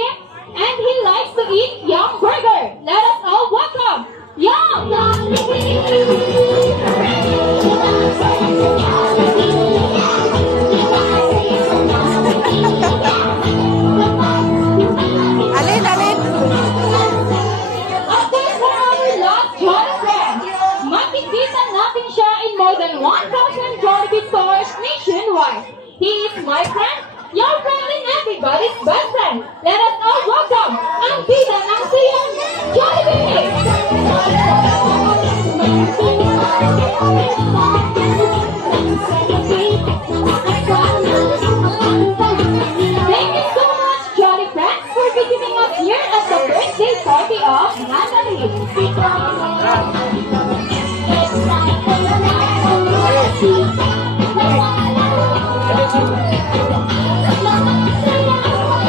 him, and he likes to eat Yum Burger. Let us all welcome Yum! Alin, alin. At this for our last Jolly friend. Makikita natin siya in more than 1,000 Jollibee stores nationwide. He is my friend, your friend and everybody's best friend. Let us all welcome ang bida ng siyang Jollibee! Thank you so much, Jolly friends, for visiting us here at the birthday party of Natalie.